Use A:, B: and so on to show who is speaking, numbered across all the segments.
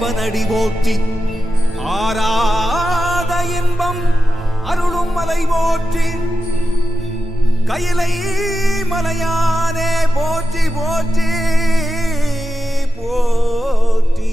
A: தேவனடி போற்றி. ஆராத இன்பம் அருளும் மலை போற்றி. கையிலை மலையானே போற்றி போற்றி போற்றி.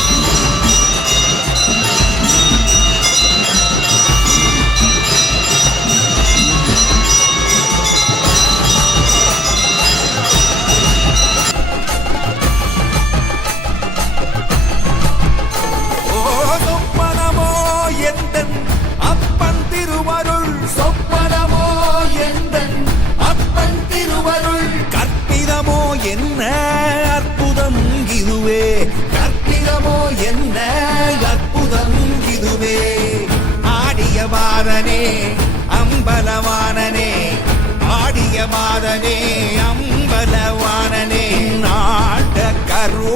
A: ஆடிய அம்பலவானனே நாட கரு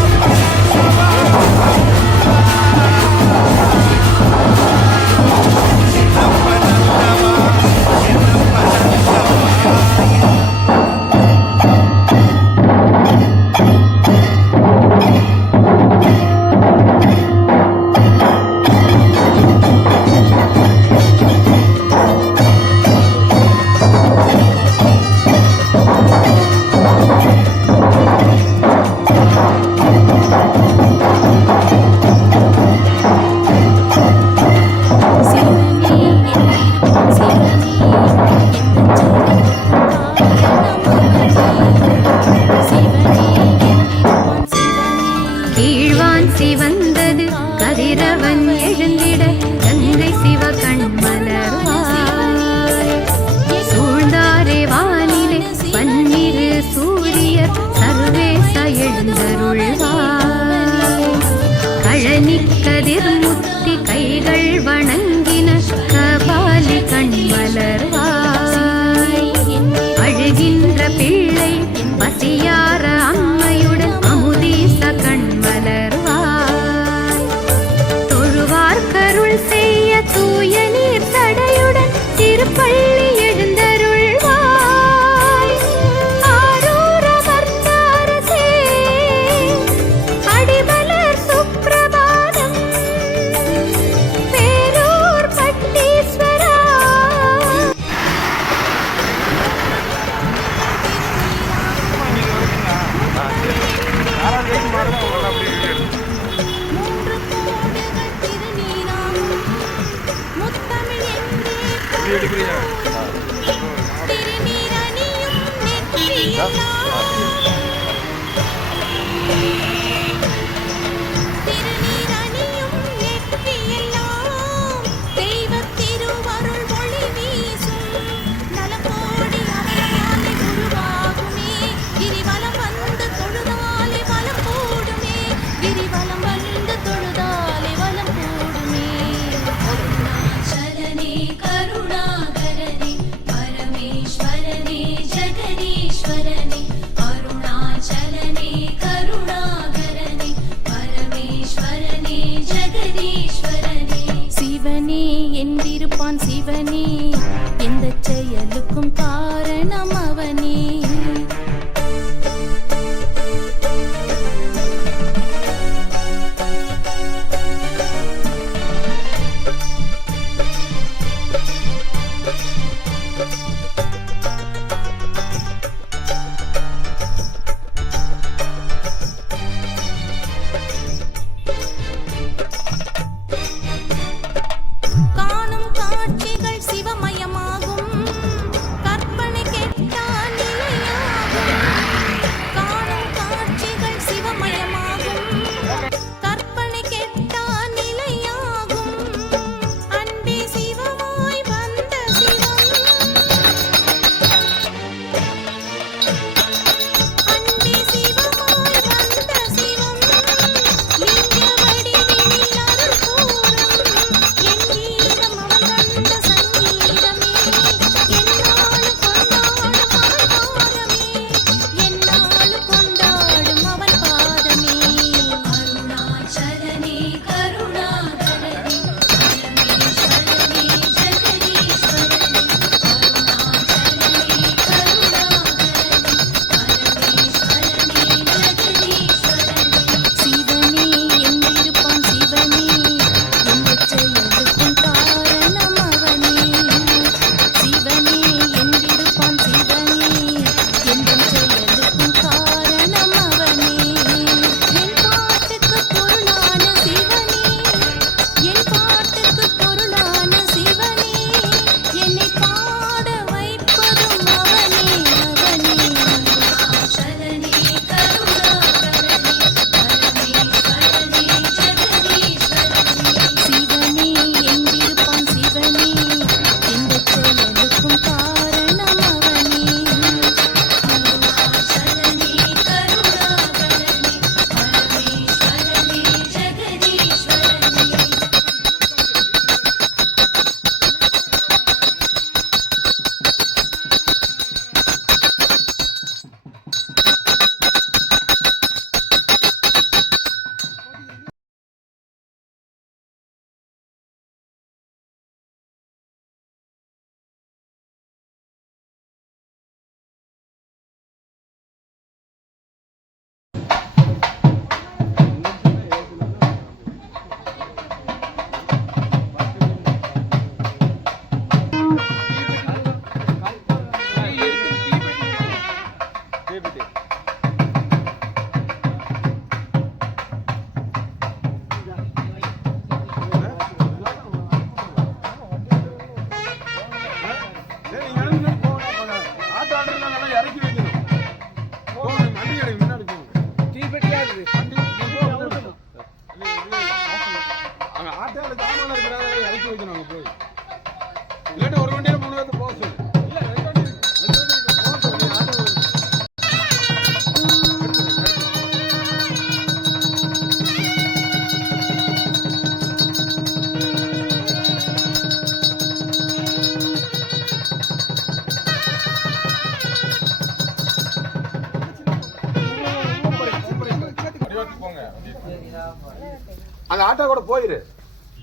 A: ஆட்டோ கூட போயிரு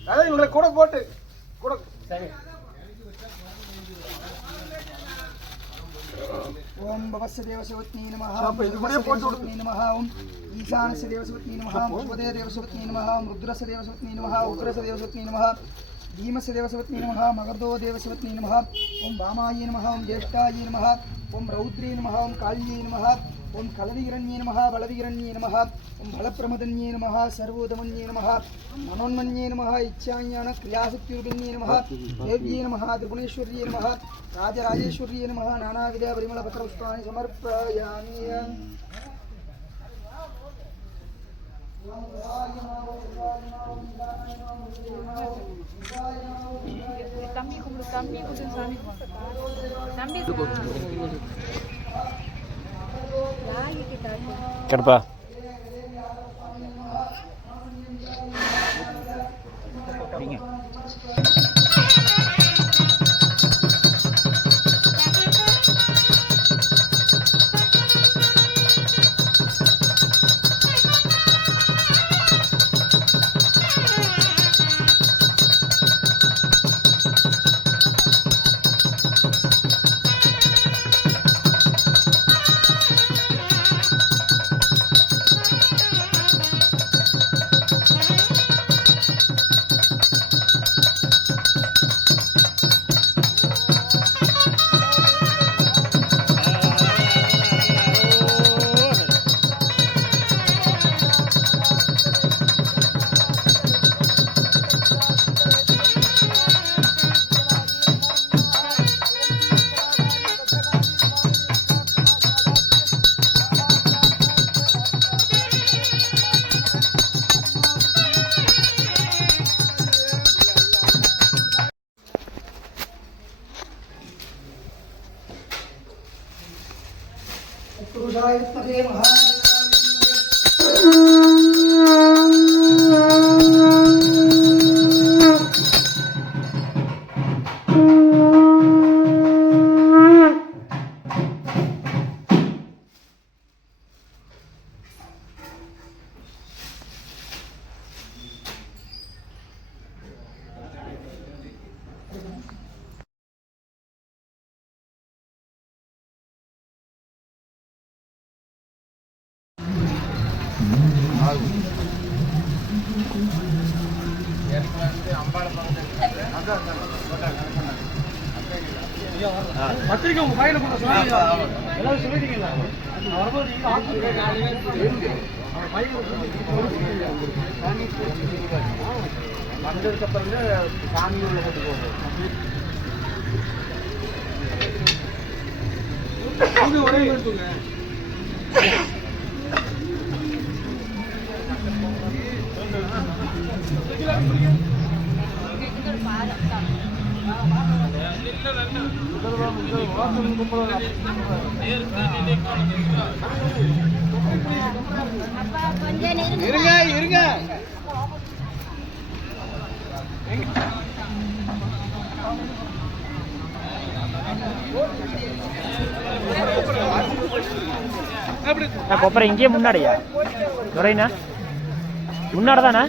A: அதான் இவங்களை கூட போட்டு கூட சரி ஓம் பவஸ்ய தேவசவத்னி நமஹ
B: தேவசவத்னி நமஹ ஓம் ஈசானஸ்ய தேவசவத்னி நமஹ உபதய தேவசவத்னி நமஹ ருத்ரஸ்ய தேவசவத்னி நமஹ உக்ரஸ்ய தேவசவத்னி நமஹ भीमस्य देवसवत्नी नमः मगर्दो देवसवत्नी नमः ओम वामायी नमः ओम ज्येष्ठायी नमः ओम रौद्री नमः ओम काल्यै नमः ஓம் கலவிகிரண்யே நமः பலவிகிரண்யே நமः ஓம் பலப்பிரமதன்யே நமः சர்வோதமன்யே நமः மனோன்மன்யே நமः இச்சாஞான கிரியாசக்திரூபிண்யே நமः தேவ்யே நமः திரிபுணேஸ்வர்யே நமः ராஜராஜேஸ்வர்யே நமः நானாவித பரிமள பத்திரபுஷ்பாணி சமர்ப்பயாமி
C: தம்பி கும்பிடு தம்பி கும்பிடு சாமி தம்பி
B: Kerba.
D: பத்திரிக்கை உங்க பையனை கூட சொன்னாங்க. எல்லாரும் சொல்லிட்டீங்களா? வரும்போது நீங்க ஆஃபீஸ் வந்ததுக்கு அப்புறம் சாமி உள்ள கொண்டு போகும் ஒரே எடுத்துங்க இருங்க இருங்க.
E: நான் கொப்பரை இங்கேயே முன்னாடியா? துரைண்ணா முன்னாடி தானே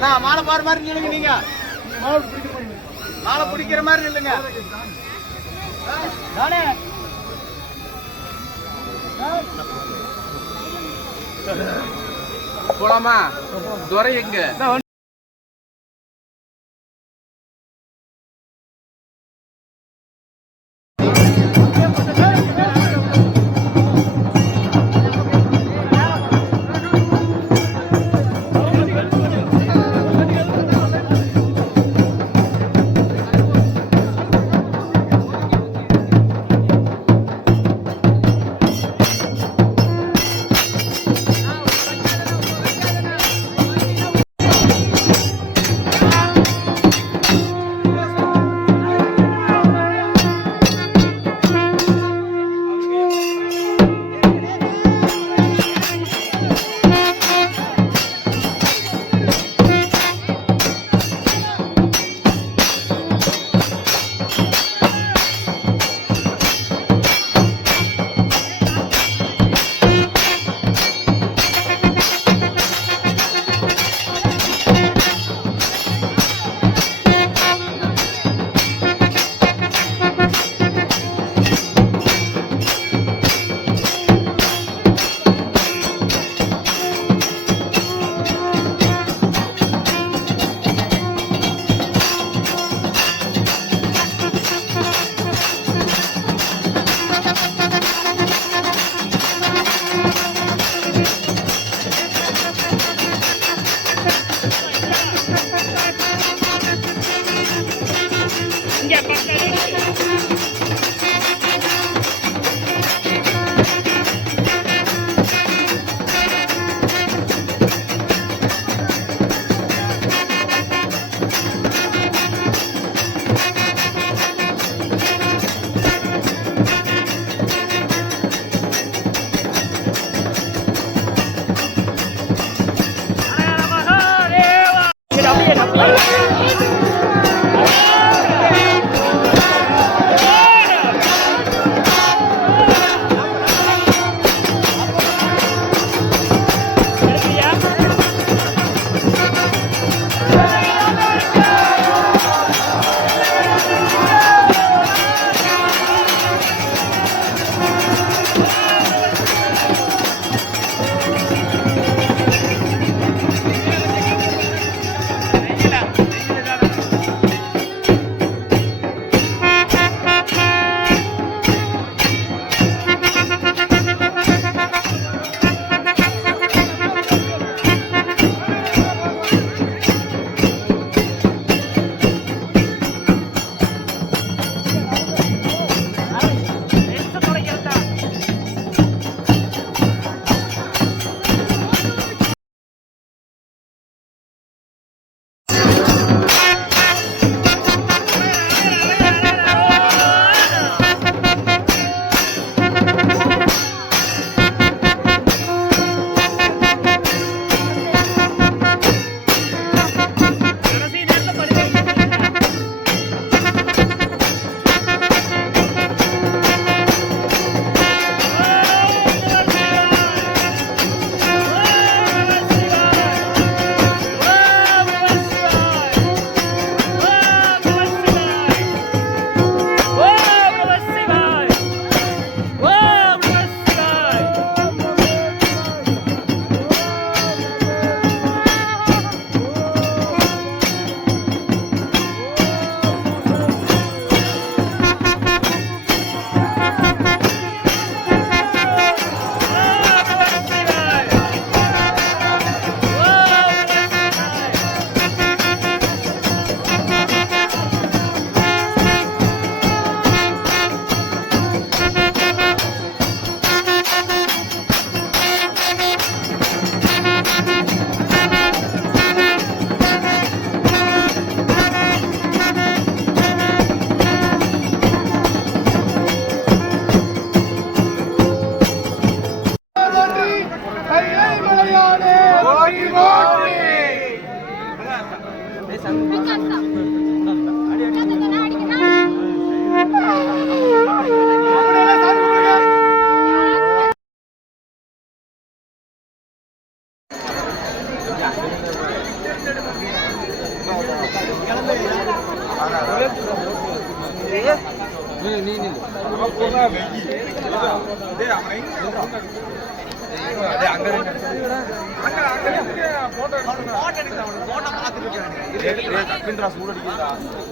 D: போற மாதிரி நில்லுங்க நீங்க. மாலை பிடிக்கிற மாதிரி நில்லுங்க. போலாமா? துறை எங்க?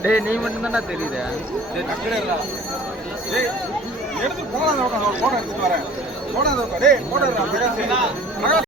A: டேய்
F: நீ மட்டும் தான்டா தெரியுது.
A: டேய்